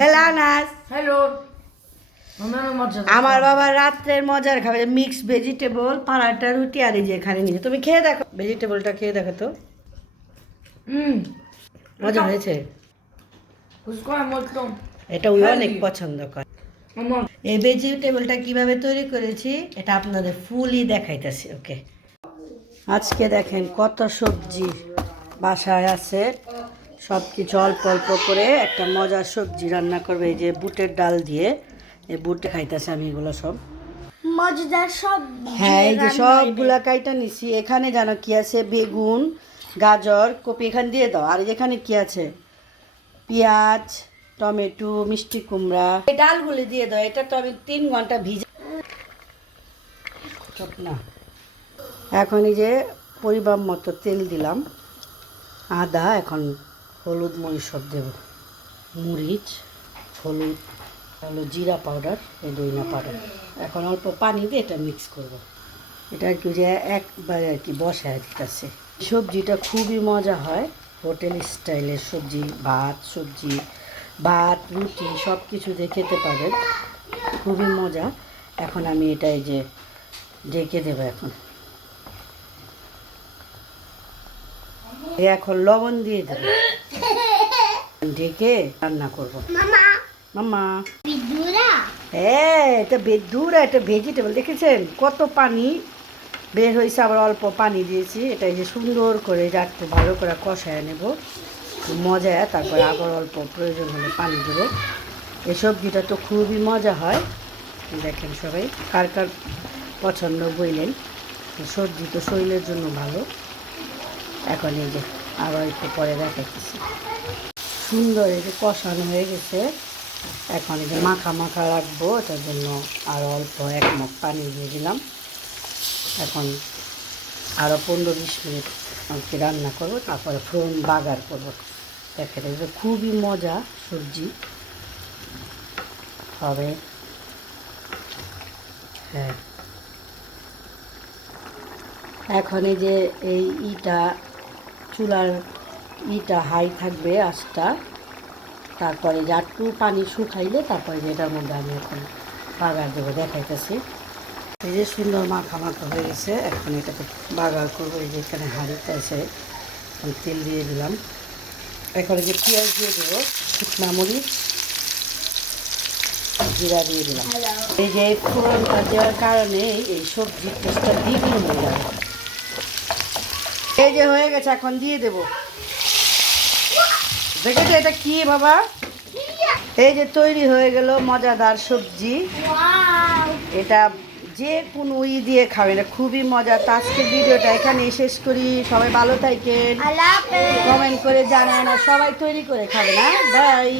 Hello Anas. Hello আমার বাবা রাত্রের মজার খাবে মিক্স ভেজিটেবল পারাটা রুটি আর এই যে এখানে নিয়ে তুমি খেয়ে দেখো ভেজিটেবলটা খেয়ে দেখো তো মজা হয়েছে। এটা ওই অনেক পছন্দ করে। এই ভেজিটেবলটা কিভাবে তৈরি করেছি এটা আপনাদের ফুলই দেখাইতেছি। ওকে, আজকে দেখেন কত সবজি বাসায় আছে, সব কিছু অল্প অল্প করে একটা মজার সবজি রান্না করবে। এই যে বুটের ডাল দিয়ে এই বুটে খাইতেছে আমি এগুলো সব মজাদার সব। হ্যাঁ, এই যে সবগুলা কাইটা নিছি। এখানে জানো কি আছে? বেগুন, গাজর, কপি এখানে দিয়ে দাও। আর এখানে কি আছে? পেঁয়াজ, টমেটো, মিষ্টি কুমড়া। এই ডালগুলি দিয়ে দাও। এটা তো আমি 3 ঘন্টা ভিজে চপ না। এখন এই যে পরিমাণ মতো তেল দিলাম, আদা, এখন হলুদ মরিচ সব দেব, মরিচ, হলুদ, হলো জিরা পাউডার, এই দইনা পাউডার। এখন অল্প পানি দিয়ে এটা মিক্স করব। এটা আর কি যে একবারে আর কি বসায় দিতেছে। সবজিটা খুবই মজা হয়, হোটেল স্টাইলের সবজি। ভাত রুটি সব কিছু দিয়ে খেতে পারবেন, খুবই মজা। এখন আমি এটা এই যে ঢেকে দেবো। এখন লবণ দিয়ে দেবো, ঢেকে রান্না করবো। মামা হ্যাঁ, এটা বেদুরা, এটা ভেজিটেবল। দেখেছেন কত পানি বের হয়েছে, আবার অল্প পানি দিয়েছি। এটা এই যে সুন্দর করে একটু ভালো করে কষায় নেব মজায়, তারপরে আবার অল্প প্রয়োজন হলে পানি দেবো। এই সবজিটা তো খুবই মজা হয়। দেখেন সবাই কার কার পছন্দ বললেন। সবজি তো শরীরের জন্য ভালো। এখন এই যে আবার একটু পরে দেখাচ্ছি, সুন্দর এই যে কষানো হয়ে গেছে। এখন এই যে মাখা মাখা রাখবো, এটার জন্য আরও অল্প 1 মগ পানি দিয়ে দিলাম। এখন আরও 15-20 মিনিট আমাকে রান্না করবো, তারপরে ফোড়ন বাগার করবো। দেখেন এই যে খুবই মজা সবজি হবে। হ্যাঁ, এখন এই যে এই চুলার হাই থাকবে আঁচটা। তারপরে যে একটু পানি শুকাইলে তারপরে যেটার মধ্যে আমি এখন বাগার দেবো, দেখাইতেছি। এই যে সুন্দর মাখা মাখা হয়ে গেছে। এখন এটাকে বাগার করবো। এই যে এখানে হাঁড়িতে আছে, আমি তেল দিয়ে দিলাম। এখন এই যে পেঁয়াজ দিয়ে দেবো, শুকনা মরিচ, জিরা দিয়ে দিলাম। এই যে ফোড়নটা দেওয়ার কারণে এই সবজির টেস্টটা দ্বিগুণ হয়ে যাবে। এই যে হয়ে গেছে, এখন দিয়ে দেবো। দেখেছো এটা কি বাবা? এই যে তৈরি হয়ে গেল মজাদার সবজি। এটা যে কোনো দিয়ে খাবেন, এটা খুবই মজা। তো আজকের ভিডিওটা এখানেই শেষ করি। সবাই ভালো থাকেন, কমেন্ট করে জানান, আর সবাই তৈরি করে খাবেন। হ্যাঁ, বাই।